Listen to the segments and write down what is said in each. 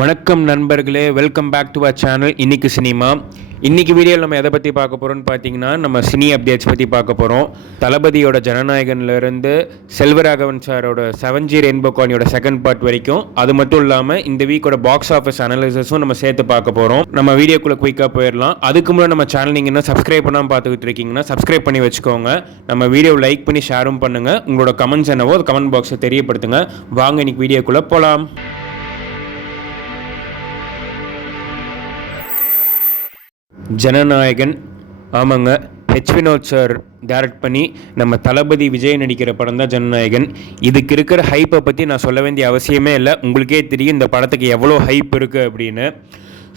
வணக்கம் நண்பர்களே, welcome back to our channel இன்னைக்கு சினிமா. இன்னைக்கு வீடியோவில் நம்ம எதை பற்றி பார்க்க போகிறோம்னு பார்த்தீங்கன்னா, நம்ம சினி அப்டேட்ஸ் பற்றி பார்க்க போகிறோம். தளபதியோட ஜனநாயகன்லேருந்து செல்வராகவன் சாரோட 7G ரெயின்போ காலனியோட செகண்ட் பார்ட் வரைக்கும், அது மட்டும் இல்லாமல் இந்த வீக்கோட பாக்ஸ் ஆஃபீஸ் அனாலிசிஸும் நம்ம சேர்த்து பார்க்க போகிறோம். நம்ம வீடியோக்குள்ளே குயிக்காக போயிடலாம். அதுக்கு முன்னாடி நம்ம சேனல் நீங்கள் என்ன சப்ஸ்கிரைப் பண்ணாமல் பார்த்துக்கிட்டு இருக்கீங்கன்னா சப்ஸ்கிரைப் பண்ணி வச்சுக்கோங்க. நம்ம வீடியோ லைக் பண்ணி ஷேரும் பண்ணுங்கள். உங்களோட கமெண்ட்ஸ் என்னவோ அது கமெண்ட் பாக்ஸை தெரியப்படுத்துங்க. வாங்க இன்னைக்கு வீடியோக்குள்ளே போகலாம். ஜனநாயகன், ஆமாங்க, வினோத் சார் டைரக்ட் பண்ணி நம்ம தளபதி விஜய் நடிக்கிற படம் தான் ஜனநாயகன். இதுக்கு இருக்கிற ஹைப்பை பற்றி நான் சொல்ல வேண்டிய அவசியமே இல்லை. உங்களுக்கே தெரியும் இந்த படத்துக்கு எவ்வளோ ஹைப் இருக்குது அப்படின்னு.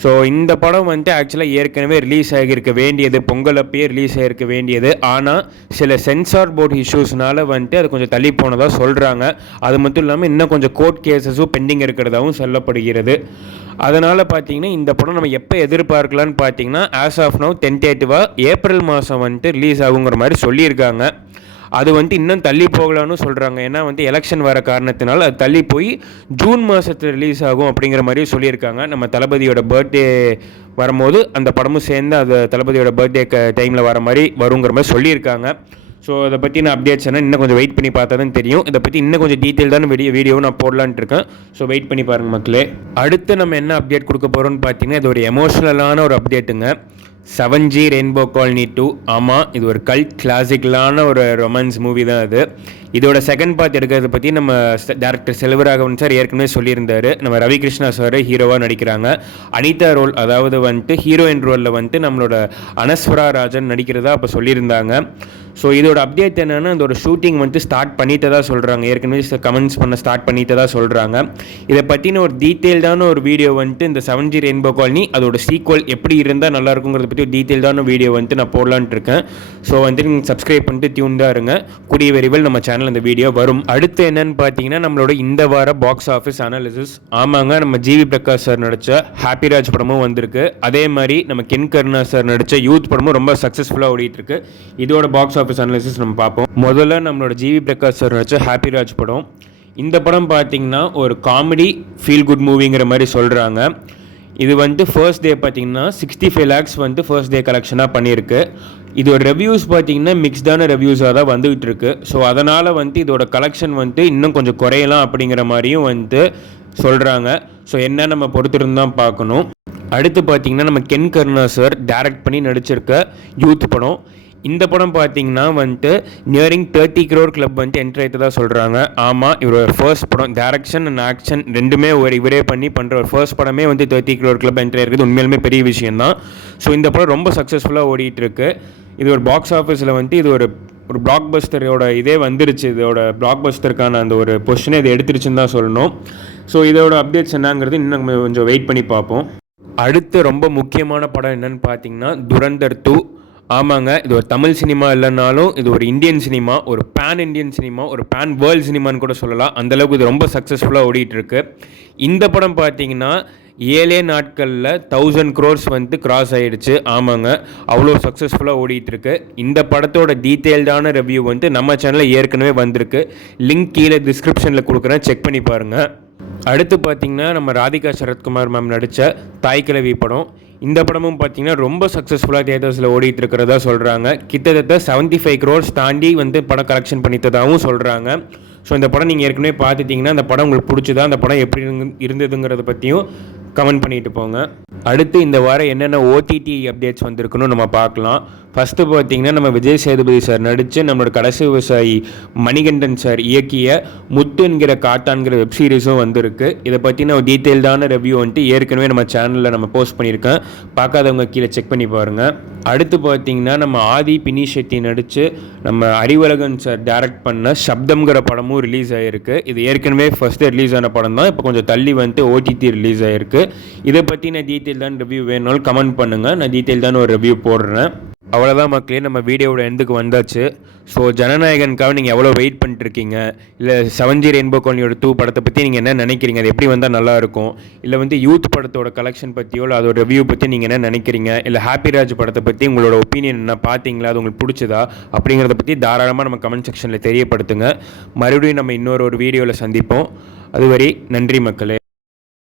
ஸோ இந்த படம் ஆக்சுவலாக ஏற்கனவே ரிலீஸ் ஆகியிருக்க வேண்டியது, பொங்கல் அப்பயே ரிலீஸ் ஆகிருக்க வேண்டியது. ஆனால் சில சென்சார் போர்டு இஷ்யூஸ்னால அது கொஞ்சம் தள்ளி போனதாக சொல்கிறாங்க. அது மட்டும் இல்லாமல் இன்னும் கொஞ்சம் கோர்ட் கேசஸும் பெண்டிங் இருக்கிறதாகவும் சொல்லப்படுகிறது. அதனால் பார்த்தீங்கன்னா இந்த படம் நம்ம எப்போ எதிர்பார்க்கலான்னு பார்த்தீங்கன்னா, ஆஸ் ஆஃப் நவ் டென்டேட்டிவாக ஏப்ரல் மாதம் ரிலீஸ் ஆகுங்கிற மாதிரி சொல்லியிருக்காங்க. அது இன்னும் தள்ளி போகலான்னு சொல்கிறாங்க. ஏன்னா எலெக்ஷன் வர காரணத்தினால் அது தள்ளி போய் ஜூன் மாதத்தில் ரிலீஸ் ஆகும் அப்படிங்கிற மாதிரி சொல்லியிருக்காங்க. நம்ம தளபதியோட பர்த்டே வரும்போது அந்த படமும் சேர்ந்து அது தளபதியோட பர்த்டே டைமில் வர மாதிரி வருங்கிற மாதிரி சொல்லியிருக்காங்க. ஸோ அதை பற்றி நான் அப்டேட்ஸ் இன்னும் கொஞ்சம் வெயிட் பண்ணி பார்த்தா தான் தெரியும். இதை பற்றி இன்னும் கொஞ்சம் டீட்டெயில்டான வீடியோவும் நான் போடலான்ட்டு இருக்கேன். ஸோ வெயிட் பண்ணி பாருங்கள் மக்களே. அடுத்து நம்ம என்ன அப்டேட் கொடுக்க போகிறோம்னு பார்த்தீங்கன்னா, இது ஒரு எமோஷ்னலான ஒரு அப்டேட்டுங்க. 7G rainbow colony 2. ஆமாம், இது ஒரு கல்ட் கிளாசிக்கலான ஒரு ரொமான்ஸ் மூவி தான் அது. இதோட செகண்ட் பார்ட் எடுக்கிறத பற்றி நம்ம டேரக்டர் செல்வராகவன் சார் ஏற்கனவே சொல்லியிருந்தார். நம்ம ரவிகிருஷ்ணா சார் ஹீரோவாக நடிக்கிறாங்க. அனிதா ரோல், அதாவது ஹீரோயின் ரோலில் நம்மளோட அனஸ்வரா ராஜன் நடிக்கிறதா அப்போ சொல்லியிருந்தாங்க. ஸோ இதோட அப்டேட் என்னென்னா, இதோட ஷூட்டிங் ஸ்டார்ட் பண்ணிட்டு தான் சொல்கிறாங்க. ஏற்கனவே கமெண்ட்ஸ் பண்ண ஸ்டார்ட் பண்ணிட்டு தான் சொல்கிறாங்க. இதை பற்றின ஒரு டீட்டெயில்டான ஒரு வீடியோ இந்த 7G ரெயின்போ காலனி அதோட சீக்வல் எப்படி இருந்தால் நல்லா இருக்குங்கிறத பற்றி ஒரு டீட்டெயில்டான வீடியோ நான் போடலான்ட்டு இருக்கேன். ஸோ நீங்கள் சப்ஸ்கிரைப் பண்ணிட்டு டியூன்டாக இருங்க. கூடிய விரைவில் நம்ம சேனல் அந்த வீடியோ வரும். அடுத்து என்னன்னு பார்த்தீங்கன்னா, நம்மளோட இந்த வார பாக்ஸ் ஆஃபீஸ் அனாலிசிஸ். ஆமாங்க, நம்ம ஜிவி பிரகாஷ் சார் நடித்த ஹாப்பிராஜ் படமும் வந்திருக்கு. அதே மாதிரி நம்ம கென் கருணா சார் நடித்த யூத் படமும் ரொம்ப சக்ஸஸ்ஃபுல்லாக ஓடிட்டு இருக்கு. இதோட பாக்ஸ் ஆஃபீஸ் அனாலிசிஸ் நம்ம பார்ப்போம். முதல்ல நம்மளோட ஜிவி பிரகாஷ் சார் நடித்த ஹாப்பிராஜ் படம். இந்த படம் பார்த்தீங்கன்னா ஒரு காமெடி ஃபீல் குட் மூவிங்கிற மாதிரி சொல்கிறாங்க. இது ஃபர்ஸ்ட் டே பார்த்தீங்கன்னா 65 lakhs ஃபர்ஸ்ட் டே கலெக்ஷனாக பண்ணியிருக்கு. இதோட ரிவ்யூஸ் பார்த்தீங்கன்னா மிக்ஸ்டான ரிவ்யூஸாக தான் வந்துகிட்டு இருக்கு. ஸோ அதனால் இதோட கலெக்ஷன் இன்னும் கொஞ்சம் குறையலாம் அப்படிங்கிற மாதிரியும் சொல்கிறாங்க. ஸோ என்ன நம்ம பொறுத்திருந்து தான் பார்க்கணும். அடுத்து பார்த்தீங்கன்னா நம்ம கென் கருணா சார் டைரக்ட் பண்ணி நடிச்சிருக்க யூத் படம். இந்த படம் பார்த்தீங்கன்னா நியரிங் 30 crore கிளப் என்ட்ரி ஆகிட்டு சொல்கிறாங்க. ஆமாம், இவரோட ஃபர்ஸ்ட் படம் டைரக்ஷன் அண்ட் ஆக்ஷன் ரெண்டுமே இவரே பண்ணி பண்ணுற ஒரு ஃபர்ஸ்ட் படமே 30 crore கிளப் என்ட்ரி இருக்குது. உண்மையிலுமே பெரிய விஷயம் தான். ஸோ இந்த படம் ரொம்ப சக்ஸஸ்ஃபுல்லாக ஓடிட்டு இருக்கு. இது ஒரு பாக்ஸ் ஆஃபீஸில் இது ஒரு பிளாக் பஸ்டரோட இதே வந்துருச்சு. இதோட பிளாக் பஸ்டருக்கான அந்த ஒரு பொசிஷனே இதை எடுத்துருச்சுன்னு தான் சொல்லணும். ஸோ இதோட அப்டேட்ஸ் என்னங்கிறது இன்னும் கொஞ்சம் வெயிட் பண்ணி பார்ப்போம். அடுத்து ரொம்ப முக்கியமான படம் என்னன்னு பார்த்தீங்கன்னா, துரந்தர் 2. ஆமாங்க, இது ஒரு தமிழ் சினிமா இல்லைனாலும் இது ஒரு இந்தியன் சினிமா, ஒரு பேன் இண்டியன் சினிமா, ஒரு பேன் வேர்ல்டு சினிமான்னு கூட சொல்லலாம். அந்தளவுக்கு இது ரொம்ப சக்ஸஸ்ஃபுல்லாக ஓடிட்டுருக்கு. இந்த படம் பார்த்தீங்கன்னா 7 நாட்களில் 1000 crores கிராஸ் ஆகிடுச்சு. ஆமாங்க, அவ்வளோ சக்ஸஸ்ஃபுல்லாக ஓடிட்டுருக்கு. இந்த படத்தோட டீட்டெயில்டான ரிவ்யூ நம்ம சேனலில் ஏற்கனவே வந்திருக்கு. லிங்க் கீழே டிஸ்கிரிப்ஷனில் கொடுக்குறேன், செக் பண்ணி பாருங்கள். அடுத்து பார்த்தீங்கன்னா நம்ம ராதிகா சரத்குமார் மேம் நடித்த தாய்க்கிழவி படம். இந்த படமும் பார்த்தீங்கன்னா ரொம்ப சக்ஸஸ்ஃபுல்லாக தியேட்டர்ஸில் ஓடிட்டு இருக்கிறதா சொல்கிறாங்க. கிட்டத்தட்ட 75 crores தாண்டி படம் கலெக்ஷன் பண்ணித்ததாகவும் சொல்கிறாங்க. ஸோ இந்த படம் நீங்கள் ஏற்கனவே பார்த்துட்டிங்கன்னா அந்த படம் உங்களுக்கு பிடிச்சதா, அந்த படம் எப்படி இருந்ததுங்கிறத பற்றியும் கமெண்ட் பண்ணிட்டு போங்க. அடுத்து இந்த வாரம் என்னென்ன OTT அப்டேட்ஸ் வந்திருக்குன்னு நம்ம பார்க்கலாம். ஃபஸ்ட்டு பார்த்தீங்கன்னா நம்ம விஜய் சேதுபதி சார் நடித்து நம்மளோட கடைசி விவசாயி மணிகண்டன் சார் இயக்கிய முத்து என்கிற காட்டான்கிற வெப் சீரிஸும் வந்திருக்கு. இதை பற்றின ஒரு டீட்டெயில்டான ரிவ்யூ ஏற்கனவே நம்ம சேனலில் நம்ம போஸ்ட் பண்ணியிருக்கேன். பார்க்காதவங்க கீழே செக் பண்ணி பாருங்கள். அடுத்து பார்த்தீங்கன்னா நம்ம ஆதி பினி ஷெட்டி நடித்து நம்ம அறிவழகன் சார் டைரக்ட் பண்ண சப்தம்ங்கிற படமும் ரிலீஸ் ஆகிருக்கு. இது ஏற்கனவே ஃபஸ்ட்டு ரிலீஸ் ஆன படம் தான். இப்போ கொஞ்சம் தள்ளி OTT ரிலீஸ் ஆகிருக்கு. இதை பற்றின டீட்டெயில்டான ரிவ்யூ வேணும்னாலும் கமெண்ட் பண்ணுங்கள், நான் டீட்டெயில்டான ஒரு ரிவ்யூ போடுறேன். அவ்வளோதான் மக்களே, நம்ம வீடியோவோட எண்டுக்கு வந்தாச்சு. ஸோ ஜனநாயகனுக்காக நீங்கள் எவ்வளோ வெயிட் பண்ணிட்டுருக்கீங்க, இல்லை 7G ரெயின்போ காலனியோட 2 படத்தை பற்றி நீங்கள் என்ன நினைக்கிறீங்க, அது எப்படி வந்தால் நல்லாயிருக்கும், இல்லை யூத் படத்தோட கலெக்ஷன் பற்றியோ இல்லை அதோட ரிவ்யூ பற்றி நீங்கள் என்ன நினைக்கிறீங்க, இல்லை ஹாப்பிராஜ் படத்தை பற்றி உங்களோட ஒப்பீனியன் என்ன, பார்த்தீங்களா, அது உங்களுக்கு பிடிச்சதா அப்படிங்கிறத பற்றி தாராளமாக நம்ம கமெண்ட் செக்ஷனில் தெரியப்படுத்துங்க. மறுபடியும் நம்ம இன்னொரு வீடியோவில் சந்திப்போம். அதுவரை நன்றி மக்களே.